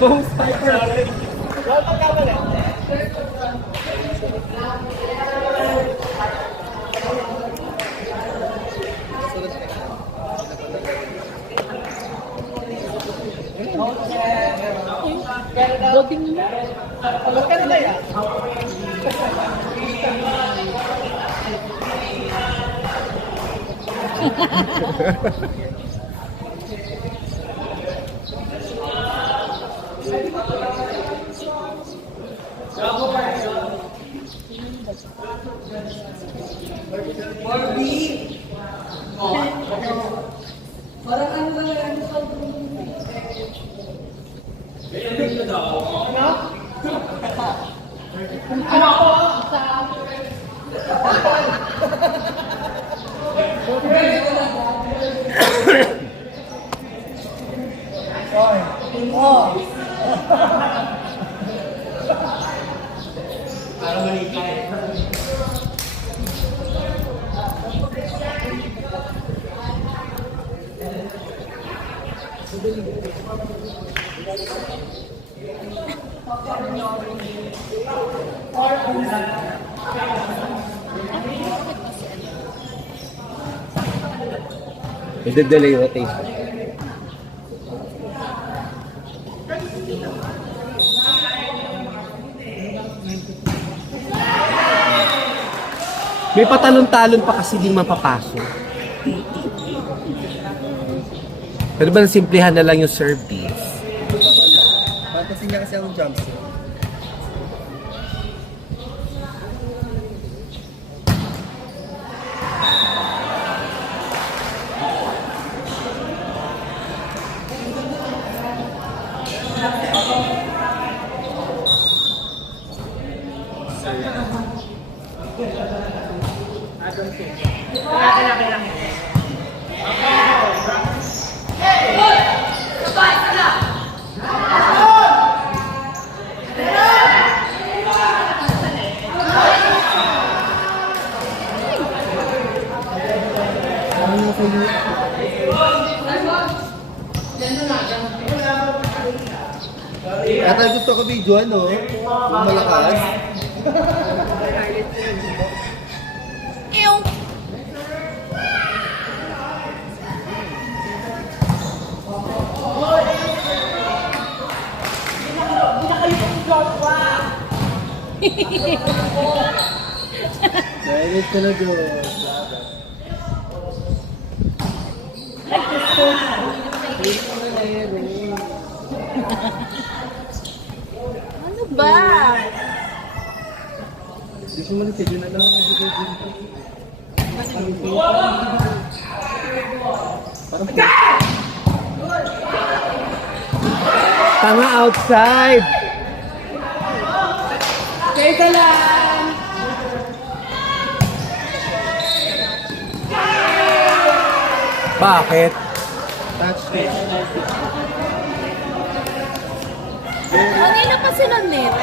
Boom sniper. Boding mo. Huwag ka na yan. Parang ano lang yan. Ano ako? Para manikay. Nagde-delay rotation. May patalon-talon pa kasi di mapapasok. Pero ba simplihan na lang yung service? Fantasy niya kasi ang jumpsuit. At gusto ko video ano, yung malakas. Ew! Direct ka na doon. Ano ba? Hindi ko man sige na lang. Parang Tanga outside! Teka lang! Bakit? touch. Kanina pa sila net.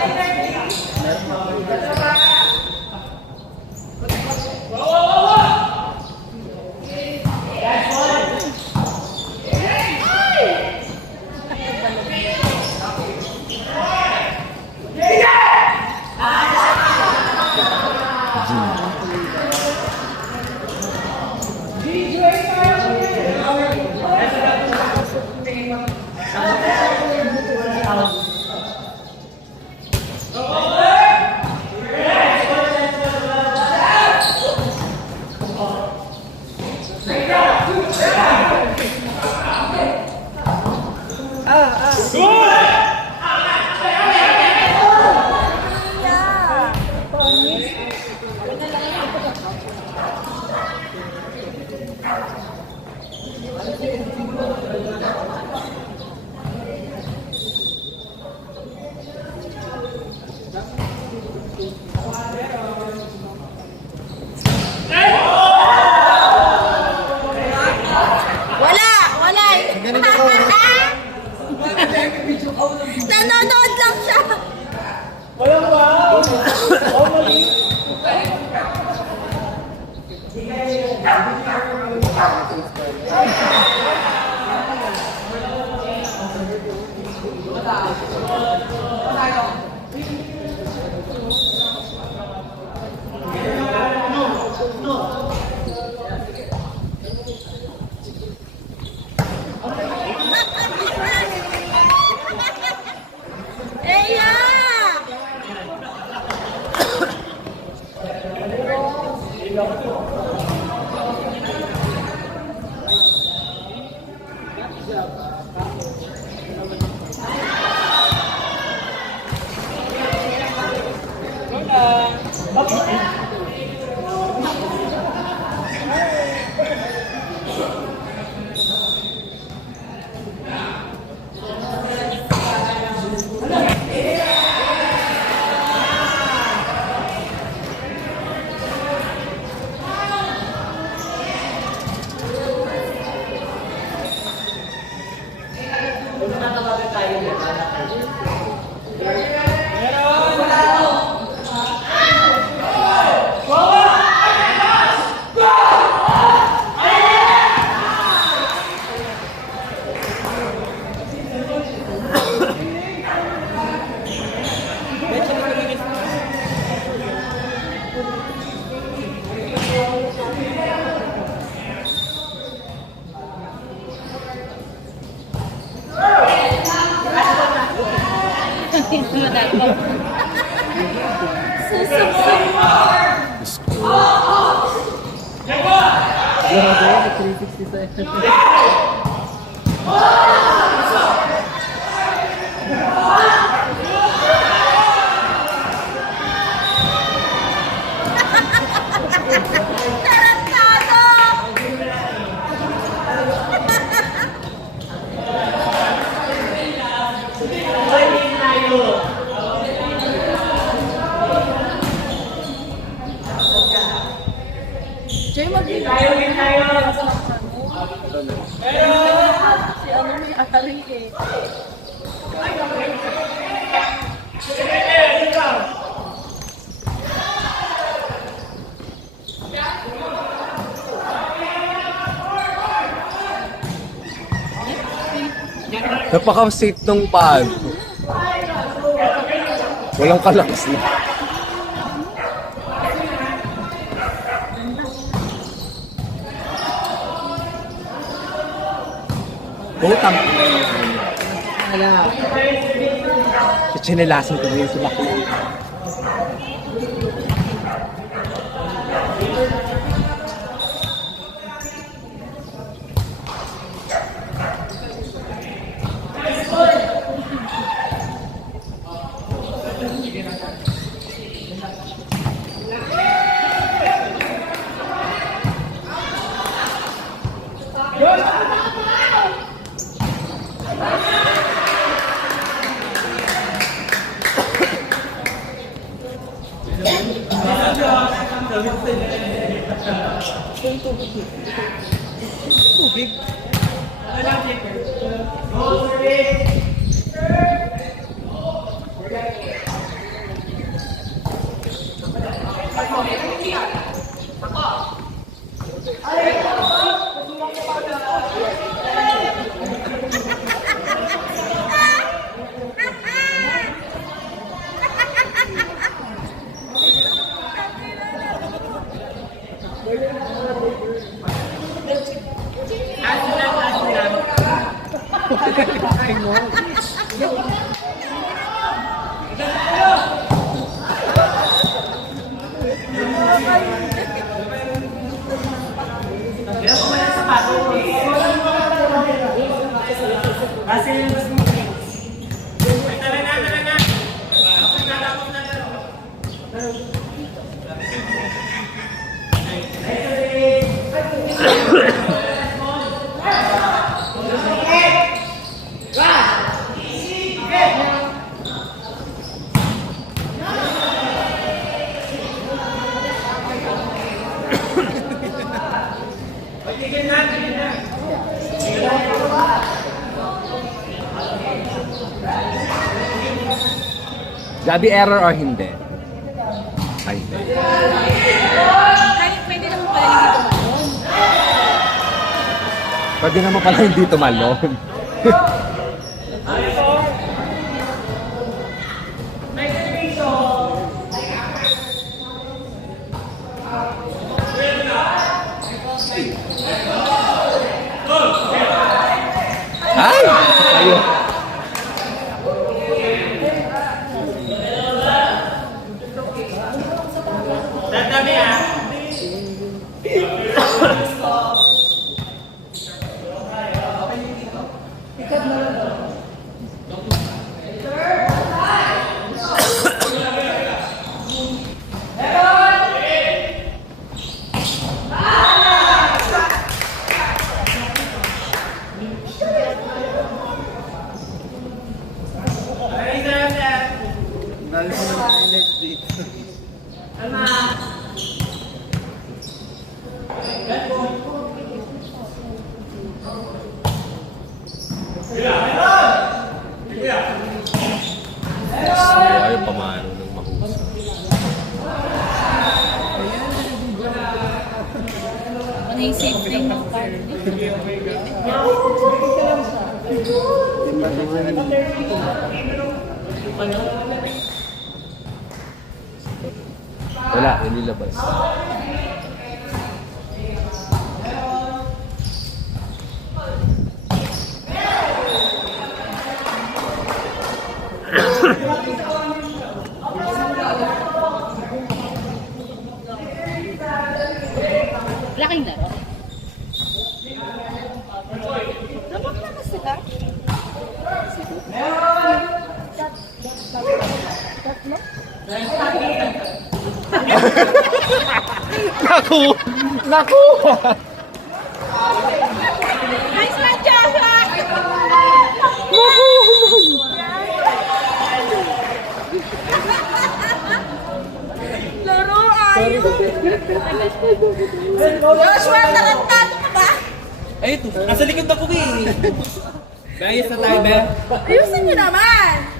Nanonood lang siya. Walang wow! Oh, mali! Grabe, 360 sa Jay, mag-ibig tayo. Si ano may ari eh. Napaka-safe nung paan. Walang kalakas na. Utang. Chichinilasin ko yung sumaklo. Gabi, error or hindi? Ay, hindi. Kahit pwede naman pala hindi tumalon. Pwede naman pala hindi tumalon. Ay! Ayun. Ayaw pamano ng mahusay. Ano yung safe ring ng card? Wala, inilabas. Laking laro. Dapat na kasi ka? Naku! Naku! Nice one, Joshua! Laro ayaw! Joshua, tarantado ka ba? Ay, ito. Nasa likod ako eh. Bayos na tayo, Ben. Ayusin niyo naman!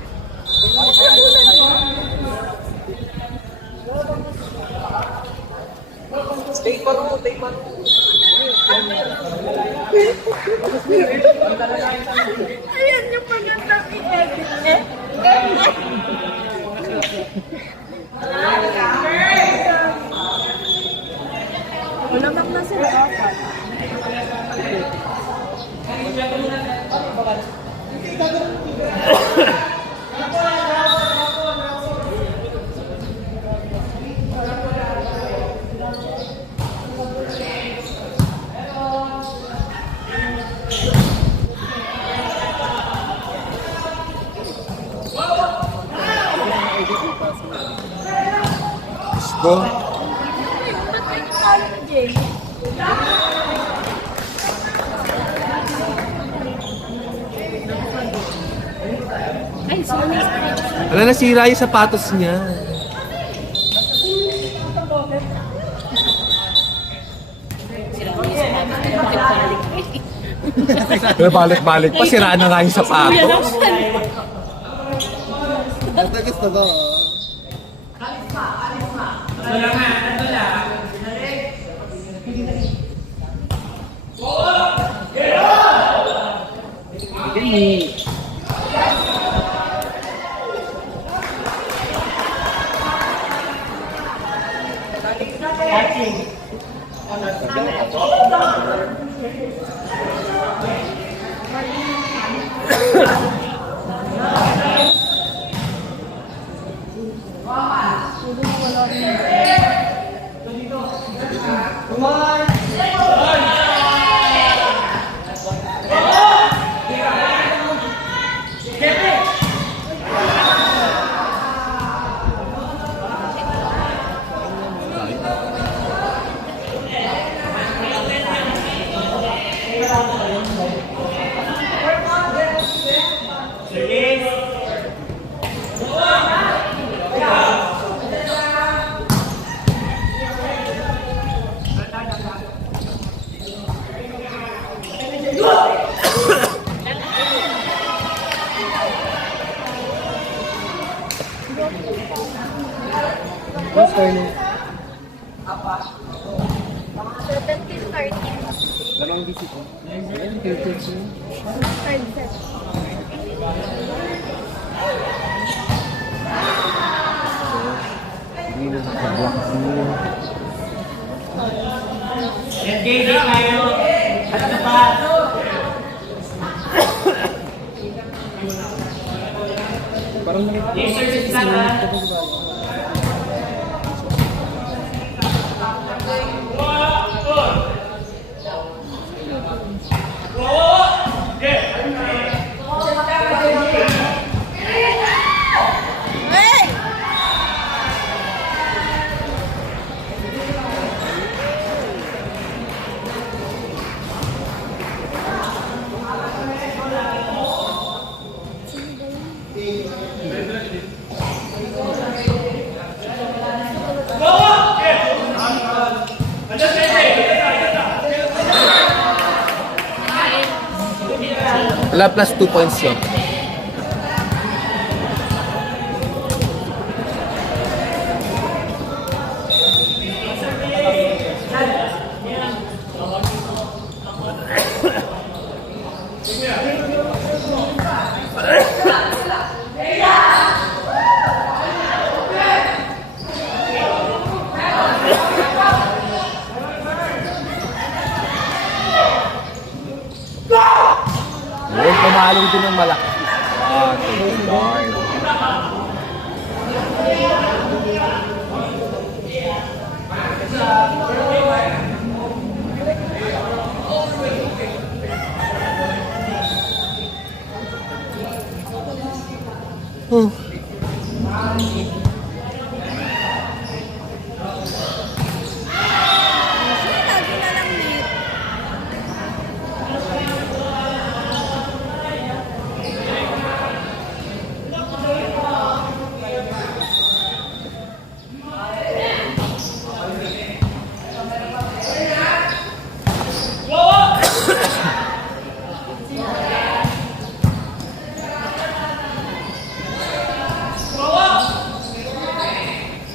Take pa ro, take pa ro. Ayan yung magandang i-edit eh. Malamang na sila. Go. Ay, sorry. Wala, nasira yung sapatos niya. Balik-balik pa, sira na nga yung sapatos. What's turning? 17:30. Dalawang visit ko. Ayun, 13. Third set. Hindi na nakablock kasi. Engage tayo. Ano na pa? Parang nakita ko. Exercise lang ha. Hey! Wala, plus 2 points yun. Yun, pumalong din ng malaki. Ah, thank you, Lord. Lagi na lang net.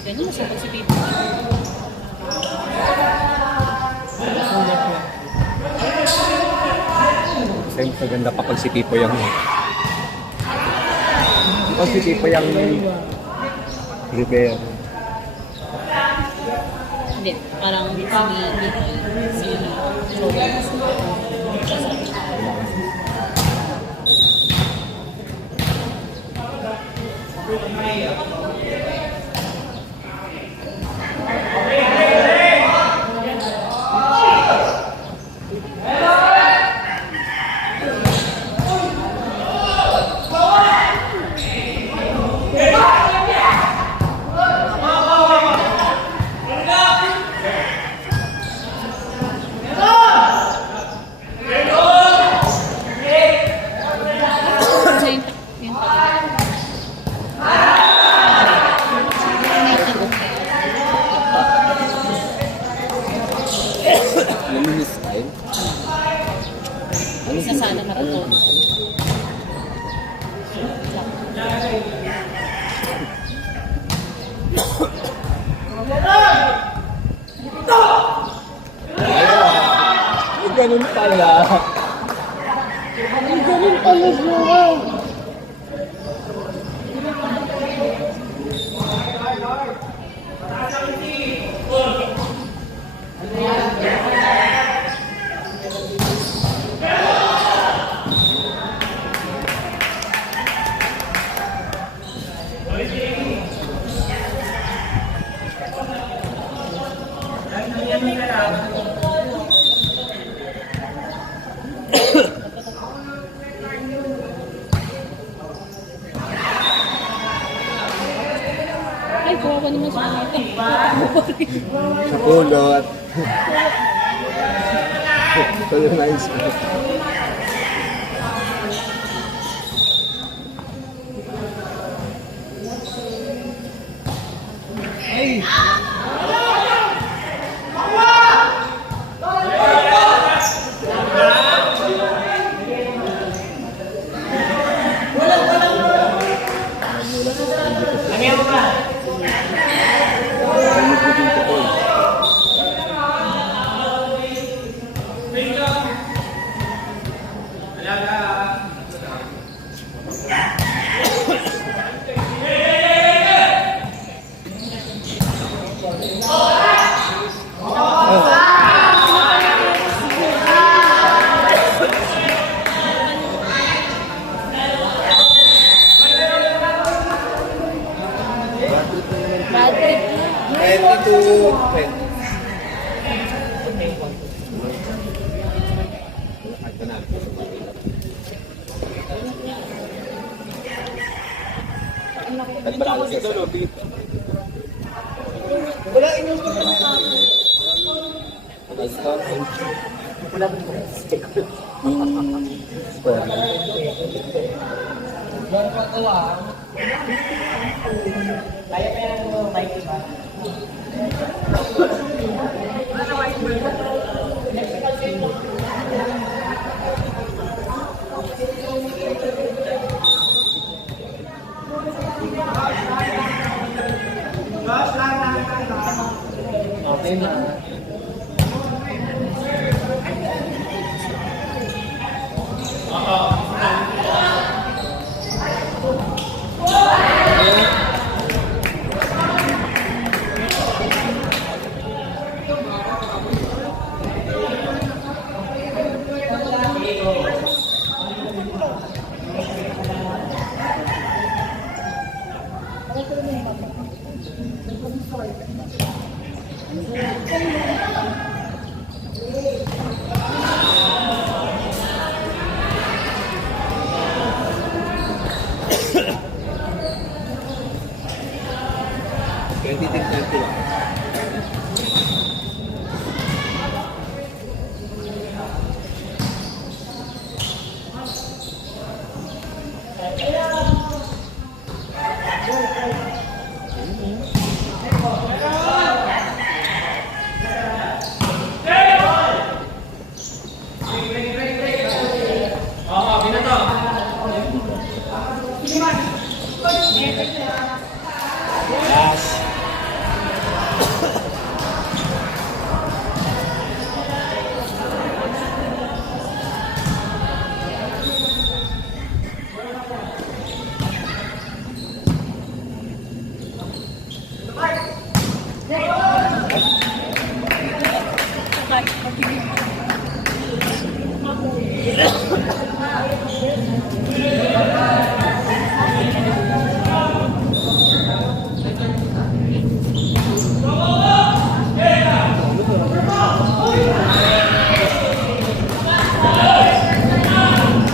Ganyan masabag si Pipo. Kasi maganda pa pag si Pipo yung... Pag si Pipo yung... Rivera. Hindi, parang si Naminis style. Isa sana matutunan. Ganun pala. Ganun pala siya. Ay, kawawa naman sa mga ito. Sa kulot. Ito yung nice ko. Bad trip na. 22-20. Nagbalalo siya sa lobby. Wala inyong Wala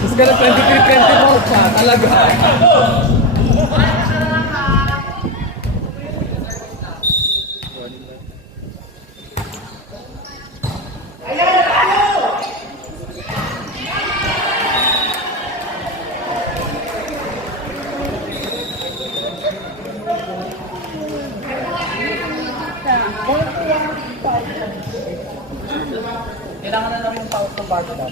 Mas ka na 23-24 pa, talaga. Kailangan na lang yung power to bar ko daw.